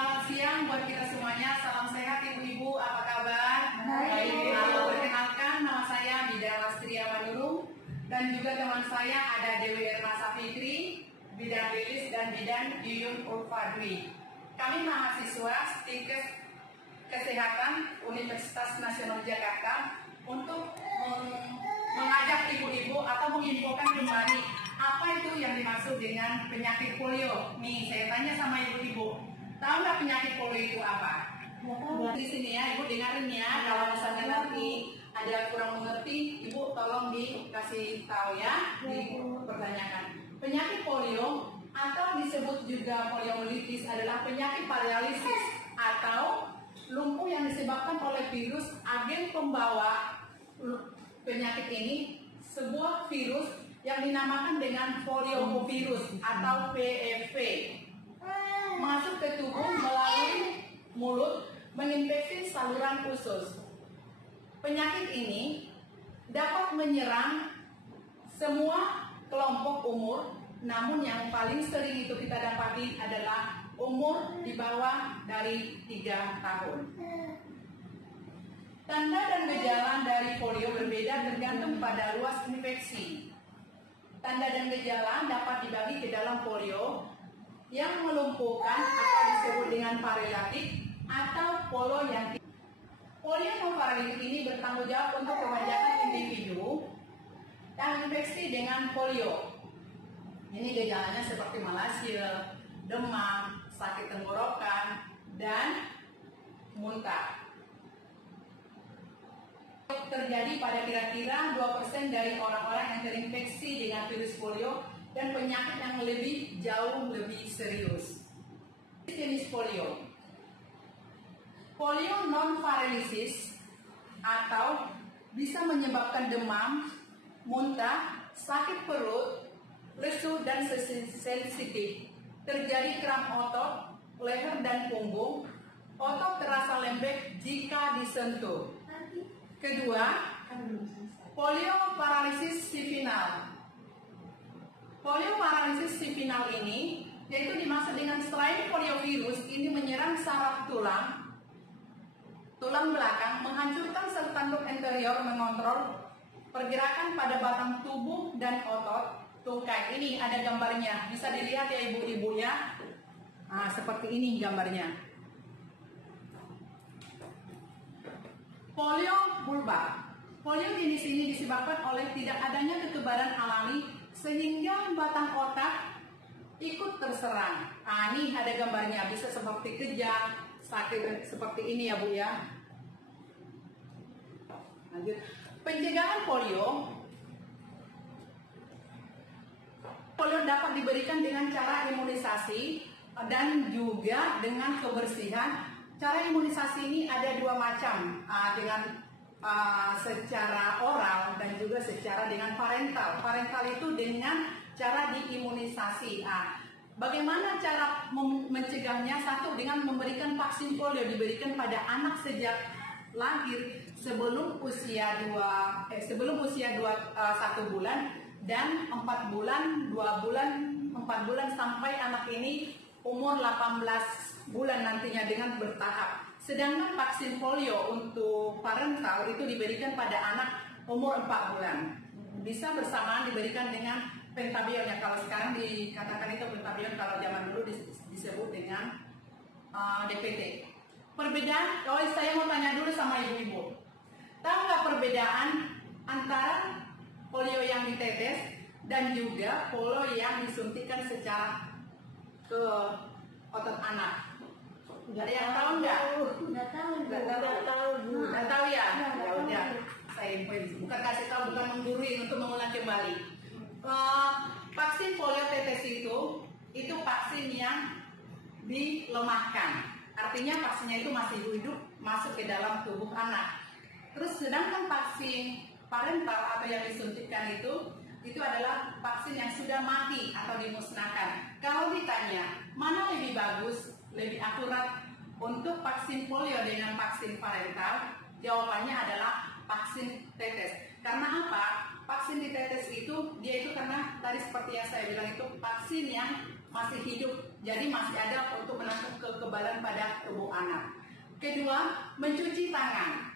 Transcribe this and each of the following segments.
Selamat siang buat kita semuanya. Salam sehat ibu-ibu, apa kabar? Baik. Perkenalkan, nama saya Bida Lastria Manurung dan juga teman saya ada Dewi Erma Safitri, Bidan Lilis dan Bidan Yuyun Ulfadwi. Kami mahasiswa Stikes Kesehatan Universitas Nasional Jakarta untuk mengajak ibu-ibu atau menginfokan kembali apa itu yang dimaksud dengan penyakit polio. Nih, saya tanya sama ibu-ibu, tahu nggak penyakit polio itu apa? Di sini ya, ibu dengarin ya. Kalau misalnya nanti ada kurang mengerti, ibu tolong dikasih tahu ya, dipertanyakan. Penyakit polio atau disebut juga poliomyelitis adalah penyakit paralisis atau lumpuh yang disebabkan oleh virus agen pembawa penyakit ini, sebuah virus yang dinamakan dengan poliovirus atau PFV masuk ke tubuh melalui mulut, menginfeksi saluran usus. Penyakit ini dapat menyerang semua kelompok umur, namun yang paling sering itu kita dapati adalah umur di bawah dari 3 tahun. Tanda dan gejala dari polio berbeda tergantung pada luas infeksi. Tanda dan gejala dapat dibagi ke dalam polio yang melumpuhkan atau disebut dengan paralitik atau polio yang polio non paralitik ini bertanggung jawab untuk kewajaran individu yang infeksi dengan polio. Ini gejalanya seperti malasia, demam, sakit tenggorokan, dan muntah. Terjadi pada kira-kira 2% dari orang-orang yang terinfeksi dengan virus polio dan penyakit yang jauh lebih serius. Jenis polio. Polio non-paralisis atau bisa menyebabkan demam, muntah, sakit perut, lesu dan sensitif. Terjadi kram otot, leher dan punggung, otot terasa lembek jika disentuh. Kedua, polio paralisis sivinal. Polio paralisis sivinal ini yaitu dimaksud dengan selain poliovirus ini menyerang saraf tulang belakang, menghancurkan sel tanduk anterior, mengontrol pergerakan pada batang tubuh dan otot tungkai. Ini ada gambarnya, bisa dilihat ya ibu-ibu ya. Nah, seperti ini gambarnya. Polio bulbar. Polio jenis ini disebabkan oleh tidak adanya kekebalan alami sehingga batang otak ikut terserang. Nah, ini ada gambarnya, bisa seperti kejang, sakit seperti ini ya Bu ya. Lanjut. Pencegahan polio. Polio dapat diberikan dengan cara imunisasi dan juga dengan kebersihan. Cara imunisasi ini ada 2 macam, dengan secara oral dan juga secara dengan parental. Parental itu dengan cara diimunisasi. Bagaimana cara mencegahnya? Satu, dengan memberikan vaksin polio, diberikan pada anak sejak lahir sebelum usia 1 bulan dan 4 bulan, 2 bulan, 4 bulan sampai anak ini umur 18 bulan nantinya dengan bertahap. Sedangkan vaksin polio untuk parental itu diberikan pada anak umur 4 bulan. Bisa bersamaan diberikan dengan pentabion ya, kalau sekarang dikatakan itu pentabion, kalau zaman dulu disebut dengan DPT. Perbedaan, saya mau tanya dulu sama ibu-ibu. Tahu nggak perbedaan antara polio yang ditetes dan juga polio yang disuntikan secara ke otot anak? Ada yang tahu nggak? Nggak tahu. Nggak tahu ya? Ya udah, saya bukan kasih tahu, bukan menggurui, untuk mengulang kembali. Vaksin polio tetes itu vaksin yang dilemahkan. Artinya vaksinnya itu masih hidup, masuk ke dalam tubuh anak. Terus sedangkan vaksin parental atau yang disuntikkan itu adalah vaksin yang sudah mati atau dimusnahkan. Kalau ditanya mana lebih bagus, lebih akurat untuk vaksin polio dengan vaksin parental, jawabannya adalah vaksin tetes. Karena apa? Vaksin ditetes itu, dia itu karena tadi seperti yang saya bilang itu vaksin yang masih hidup, jadi masih ada untuk menampung kekebalan pada tubuh anak. Kedua, mencuci tangan.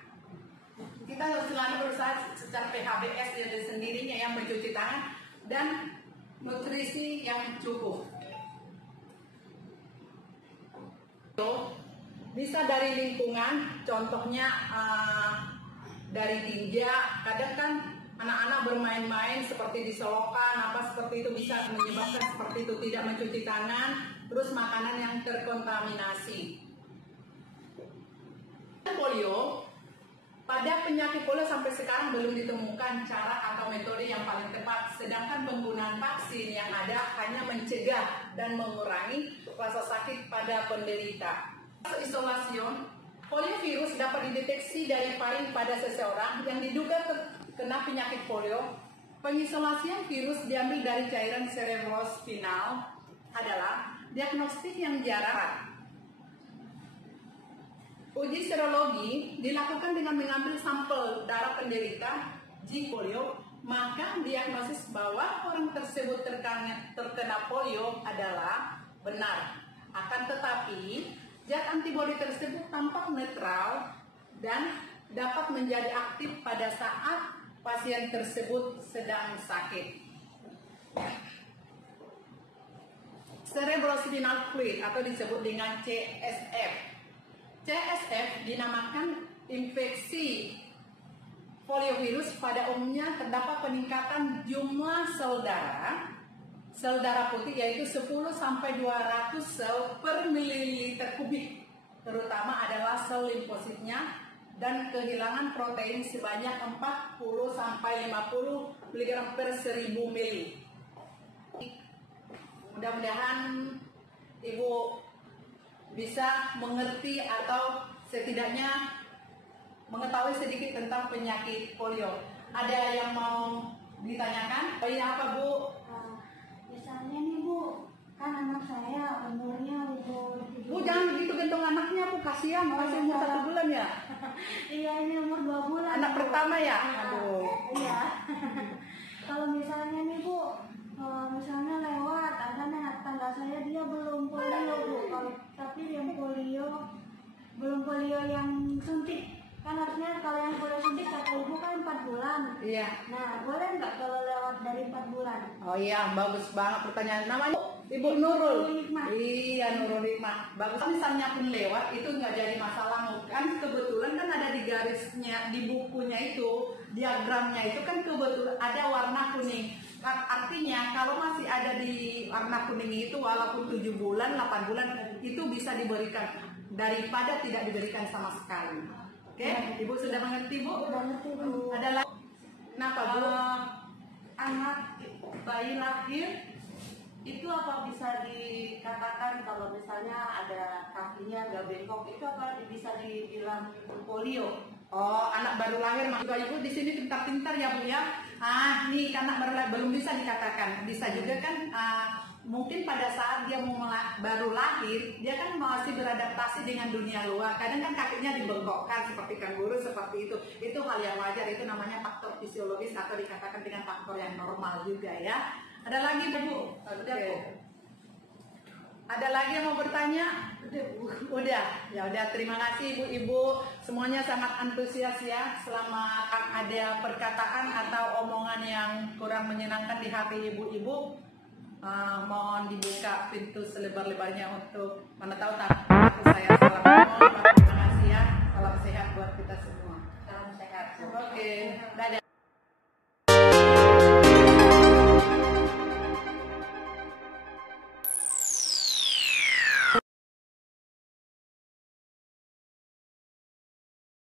Kita selalu berusaha secara PHBS dari sendirinya yang mencuci tangan dan nutrisi yang cukup. Bisa dari lingkungan, contohnya dari tinja. Kadang kan anak-anak bermain-main seperti disolokan, apa seperti itu bisa menyebabkan seperti itu, tidak mencuci tangan, terus makanan yang terkontaminasi. Polio, pada penyakit polio sampai sekarang belum ditemukan cara atau metode yang paling tepat, sedangkan penggunaan vaksin yang ada hanya mencegah dan mengurangi rasa sakit pada penderita. Isolasion, poliovirus dapat dideteksi dari paring pada seseorang yang diduga terkena penyakit polio. Pengisolasian virus diambil dari cairan cerebrospinal adalah diagnostik yang jarang. Uji serologi dilakukan dengan mengambil sampel darah penderita G polio, maka diagnosis bahwa orang tersebut terkena polio adalah benar. Akan tetapi, zat antibodi tersebut tampak netral dan dapat menjadi aktif pada saat pasien tersebut sedang sakit. Cerebrospinal fluid atau disebut dengan CSF. CSF dinamakan infeksi poliovirus. Pada umumnya terdapat peningkatan jumlah sel darah putih yaitu 10 sampai 200 sel per mililiter kubik, terutama adalah sel limfositnya, dan kehilangan protein sebanyak 40 sampai 50 mg per 1000 ml. Mudah-mudahan Ibu bisa mengerti atau setidaknya mengetahui sedikit tentang penyakit polio. Ada yang mau ditanyakan? Oh iya, apa Bu? Misalnya nih Bu, kan anak saya umurnya Bu, jangan begitu gendong anaknya Bu, kasihan, masih umur 1 bulan ya? Iya, ini umur 2 bulan. Anak pertama ya? Aduh. Iya. Kalau misalnya nih Bu, misalnya lewat ada anak tangga saya, dia belum polio Bu, tapi yang polio belum polio yang suntik. Kan harusnya kalau yang polio suntik kata Ibu kan 4 bulan. Iya. Nah, boleh nggak kalau lewat dari 4 bulan? Oh iya, bagus banget pertanyaan. Namanya Ibu Nurul. Hikmah. Iya, Nurul Hikmah. Bagus. Misalnya pun lewat itu nggak jadi masalah. Kan kebetulan kan ada di garisnya, di bukunya itu, diagramnya itu kan kebetulan ada warna kuning. Artinya kalau masih ada di warna kuning itu walaupun 7 bulan, 8 bulan itu bisa diberikan daripada tidak diberikan sama sekali. Oke, Ibu sudah mengerti Bu? Sudah mengerti Bu. Ada lagi? Kenapa Bu? Anak bayi lahir itu apa bisa dikatakan kalau misalnya ada kakinya agak bengkok, itu apa bisa dibilang polio? Oh, anak baru lahir, maksud Ibu di sini pintar-pintar ya Bu ya. Nih anak baru lahir belum bisa dikatakan. Bisa juga kan mungkin pada saat dia baru lahir, dia kan masih beradaptasi dengan dunia luar. Kadang kan kakinya dibengkokkan seperti kanguru seperti itu. Itu hal yang wajar, itu namanya faktor fisiologis atau dikatakan dengan faktor yang normal juga ya. Ada lagi Bu? Udah Bu. Ada lagi yang mau bertanya? Udah. Ya udah, terima kasih Ibu-ibu. Semuanya sangat antusias ya. Selama ada perkataan atau omongan yang kurang menyenangkan di hati ibu-ibu, mohon dibuka pintu selebar-lebarnya untuk mana tahu tak saya salah ngomong. Terima kasih ya. Salam sehat buat kita semua.